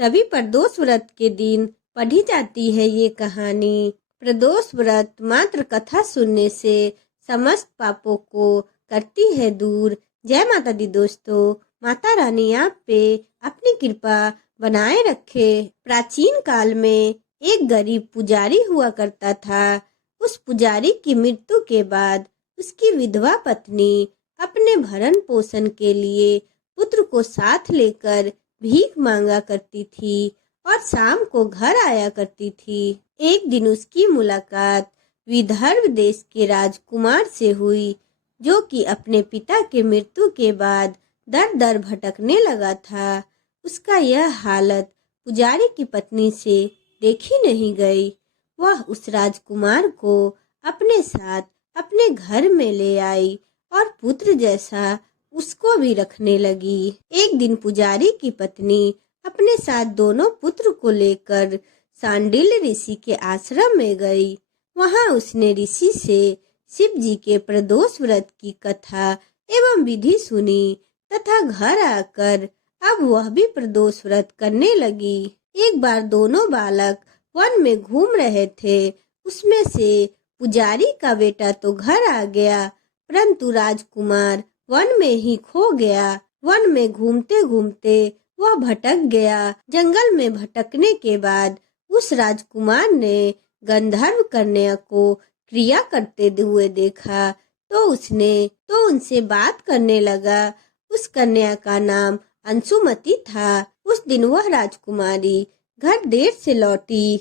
रवि प्रदोष व्रत के दिन पढ़ी जाती है ये कहानी। प्रदोष व्रत मात्र कथा सुनने से समस्त पापों को करती है दूर। जय माता दी दोस्तों, माता रानी आप पे अपनी कृपा बनाए रखे। प्राचीन काल में एक गरीब पुजारी हुआ करता था। उस पुजारी की मृत्यु के बाद उसकी विधवा पत्नी अपने भरण पोषण के लिए पुत्र को साथ लेकर भीख मांगा करती थी और शाम को घर आया करती थी। एक दिन उसकी मुलाकात विदर्भ देश के राजकुमार से हुई, जो कि अपने पिता के मृत्यु के बाद दर दर भटकने लगा था। उसका यह हालत पुजारी की पत्नी से देखी नहीं गई। वह उस राजकुमार को अपने साथ अपने घर में ले आई और पुत्र जैसा उसको भी रखने लगी। एक दिन पुजारी की पत्नी अपने साथ दोनों पुत्र को लेकर सांडिल्य ऋषि के आश्रम में गई। वहां उसने ऋषि से शिव जी के प्रदोष व्रत की कथा एवं विधि सुनी तथा घर आकर अब वह भी प्रदोष व्रत करने लगी। एक बार दोनों बालक वन में घूम रहे थे। उसमें से पुजारी का बेटा तो घर आ गया, परंतु राजकुमार वन में ही खो गया। वन में घूमते घूमते वह भटक गया। जंगल में भटकने के बाद उस राजकुमार ने गंधर्व कन्या को क्रिया करते हुए देखा तो उनसे बात करने लगा। उस कन्या का नाम अंशुमति था। उस दिन वह राजकुमारी घर देर से लौटी।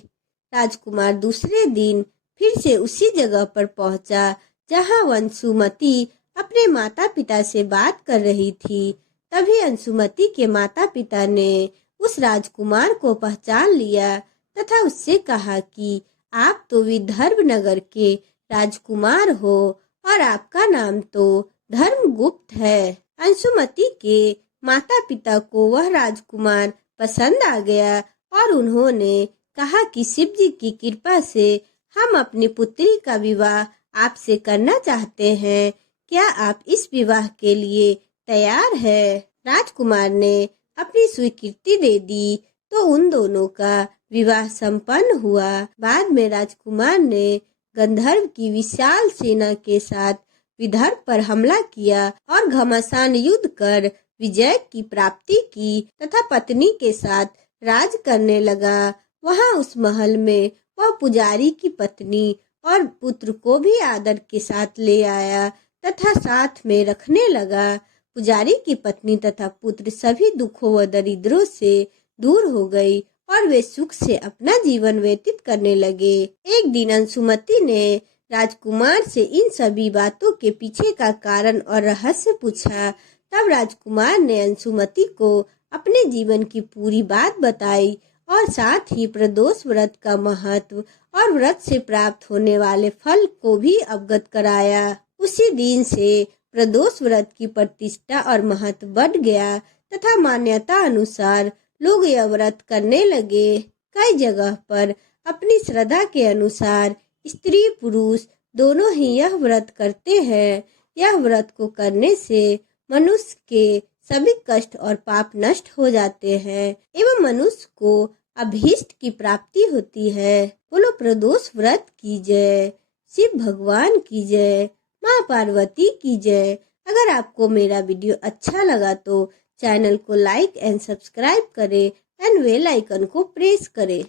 राजकुमार दूसरे दिन फिर से उसी जगह पर पहुंचा जहां अंशुमति अपने माता पिता से बात कर रही थी। तभी अंशुमति के माता पिता ने उस राजकुमार को पहचान लिया तथा उससे कहा कि आप तो विदर्भ नगर के राजकुमार हो और आपका नाम तो धर्मगुप्त है। अंशुमति के माता पिता को वह राजकुमार पसंद आ गया और उन्होंने कहा कि शिव जी की कृपा से हम अपनी पुत्री का विवाह आपसे करना चाहते हैं। क्या आप इस विवाह के लिए तैयार है? राजकुमार ने अपनी स्वीकृति दे दी तो उन दोनों का विवाह संपन्न हुआ। बाद में राजकुमार ने गंधर्व की विशाल सेना के साथ विदर्भ पर हमला किया और घमासान युद्ध कर विजय की प्राप्ति की तथा पत्नी के साथ राज करने लगा। वहां उस महल में वह पुजारी की पत्नी और पुत्र को भी आदर के साथ ले आया तथा साथ में रखने लगा। पुजारी की पत्नी तथा पुत्र सभी दुखों व दरिद्रों से दूर हो गई और वे सुख से अपना जीवन व्यतीत करने लगे। एक दिन अंशुमति ने राजकुमार से इन सभी बातों के पीछे का कारण और रहस्य पूछा। तब राजकुमार ने अंशुमति को अपने जीवन की पूरी बात बताई और साथ ही प्रदोष व्रत का महत्व और व्रत से प्राप्त होने वाले फल को भी अवगत कराया। उसी दिन से प्रदोष व्रत की प्रतिष्ठा और महत्व बढ़ गया तथा मान्यता अनुसार लोग यह व्रत करने लगे। कई जगह पर अपनी श्रद्धा के अनुसार स्त्री पुरुष दोनों ही यह व्रत करते हैं। यह व्रत को करने से मनुष्य के सभी कष्ट और पाप नष्ट हो जाते हैं एवं मनुष्य को अभीष्ट की प्राप्ति होती है। बोलो प्रदोष व्रत की जय, शिव भगवान की जय, माँ पार्वती की जय। अगर आपको मेरा वीडियो अच्छा लगा तो चैनल को लाइक एंड सब्सक्राइब करें एंड बेल आइकन को प्रेस करें।